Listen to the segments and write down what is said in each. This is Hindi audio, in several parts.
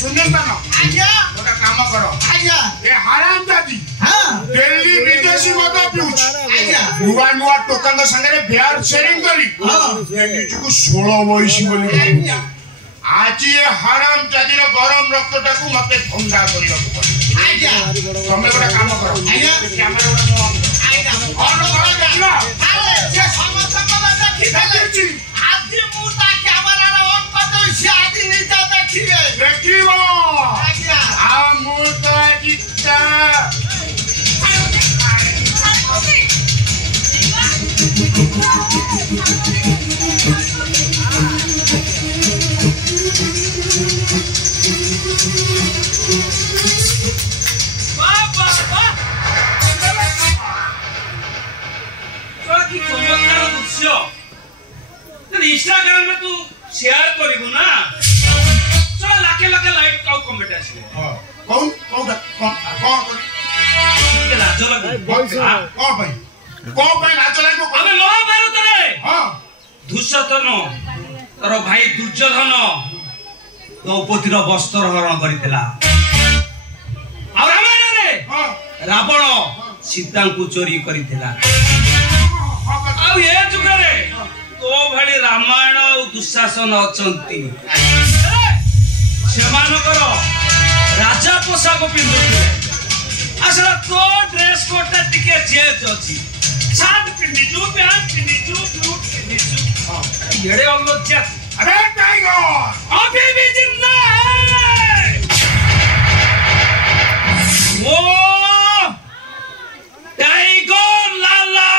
सुनियंतानो आज्ञा गोटा काम करो आज्ञा ए हरामजादी हां दिल्ली विदेशी मत पिउछ आज्ञा नुआ नुआ टोकन संगे बिहार शेयरिंग करी हां निजको 16 बयसी बोली आज्ञा आज ये हरामजादी रो गरम रक्तटा को मते ठंडा करिया को पड़े आज्ञा तमे गोटा काम करो आज्ञा कैमरा गोटा आज्ञा और करो देखला अरे से समस्त को देखि देछि आज मु ता कैमरा रो ऑन कर दो से आज निजा देखिबे देखिबो आज्ञा आ मु तो जिता इंस्टाग्राम में तू शेयर करिबु ना चल लाखे लाखे लाइक काउ कमेंट आसी हां कौन कौन करी के लाज लागो कौन भाई लाज लागो अबे महाभारत रे हां दुष्यतन तोर भाई दुर्योधन द्रौपदी रो वस्त्र हरण करितला और रामायण रे हां रावण सीता को चोरी करितला आ ये जुगरे तो भली रामायण और दुशासन अचंती सेमानकर राजा पोशाक पिंधुले असला तो ड्रेस कोड टिके चेंज अछि शर्ट पिंधि जु पैंट पिंधि जु बूट पिंधि जु येड़े अल्लज्जा अरे टाइगर अभी भी जिंदा है वो टाइगर लाला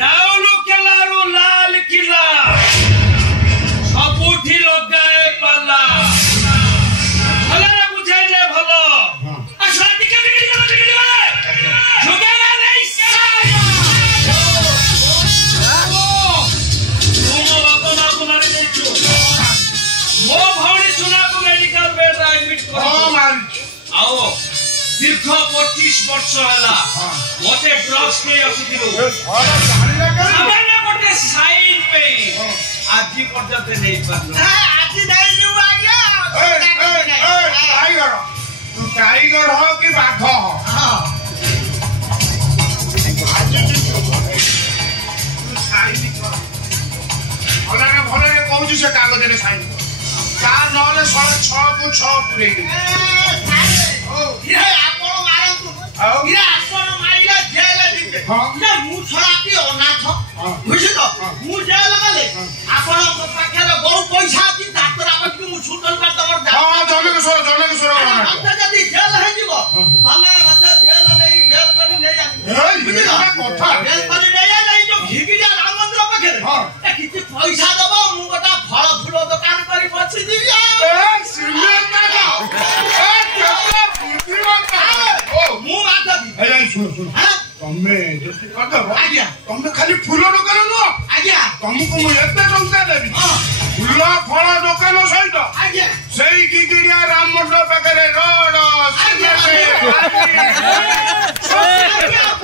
राउलू केलारू लाल किला सबुठी लोग गए पाला भले बुझे जे भलो अच्छा टिके झुकेगा नहीं तुम बाबा बाबू मारे नहीं छो मो भौणी सुना को मेडिकल बेड एडमिट हां कर मार आओ दीर्घ 25 वर्ष होला मोटे ड्रग्स के असुदिरो सामान्य कोटे साइन पे आज पर्यंत नहीं पालो आज नहीं नु आज्ञा टाइगर तू टाइगर हो कि बाघ हो हां तू साइन कर भले भले कहू से कागज रे साइन का नले 6 को 6 पुरे दे ये आपण मारंतु आओ ये आपण माइला जेल दिबे हां ये मु छराती अनाथ बुझिलो मु जेल गले आपण पाखरे बहु पैसा दि डाक्टर आपन मु छुटल कर दबर हां जनकेश्वर अंत जदी जेल है जीवो तमे मते जेल नहीं जेल करी नहीं ए बुझिलो कथा जेल करी नहीं जो घिगिया राम मंदिर पाखरे हां ए किछि पैसा दबो मु गोटा फल फूल दुकान करी बछि दिया ए सिलेंडर ए केते बुद्धिमान ओ मु माथि ए सुन हां तमे जति करदब आज्ञा तमे खाली फूल दुकान नो आज्ञा तुमको मु एते टंका देबी हां फूल फल दुकान सहित आज्ञा सेई गिगिरिया राम मंदिर पाखरे रोड आज्ञा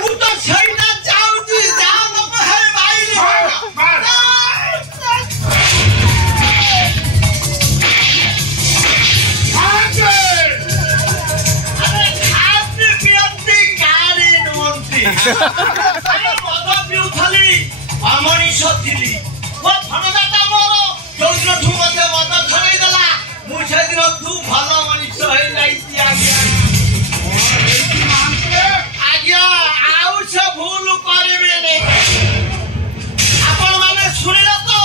पुतो छैना जाउजी जाउ न हे भाइ मार अरे खाती पियती गाड़ी नोंती अरे मद पिउथली अमरीश थिली वो धनदाता मोर जोदिन ठु मते मद छड़ै देला मु सेदिन तू भलो मनीष हे लाइती आज्ञा आउ से भूल करिवे ने आपण माने सुनिला तो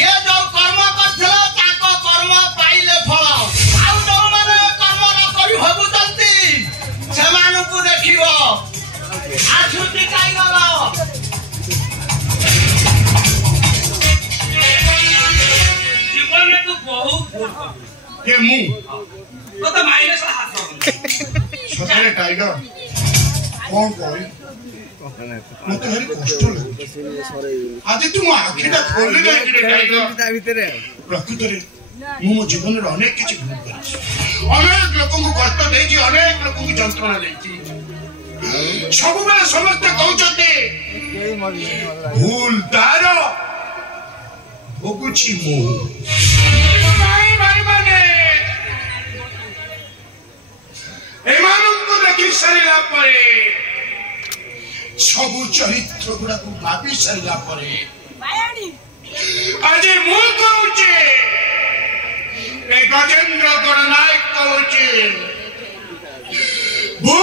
ये जो कर्म करथलो ताको कर्म पाइले फल आउ जो माने कर्म न करी भाबुतंती सेमानु को देखिबो आछुती काई गलो जीवन में तू बहुत भूल कर ये मु तो माइनस हाथ सतरे टाइगर कौन कोई मते हरी कष्ट लागे आदि तुम आखिटा खोली दे कि टाइगर प्रकृति रे मो जीवन रे अनेक किछि भूल करिछि अनेक लोक को कष्ट देछि अनेक लोक को जंत्रणा देछि सब बेला समस्त कहउछते भूल तारो भोगुची मु एमानंको देखि सारिला परे सबु चरित्र गुड़ा को भाभी सारिला परे आज मु कहूचे ए गजेंद्र गणनायक कहूचे भू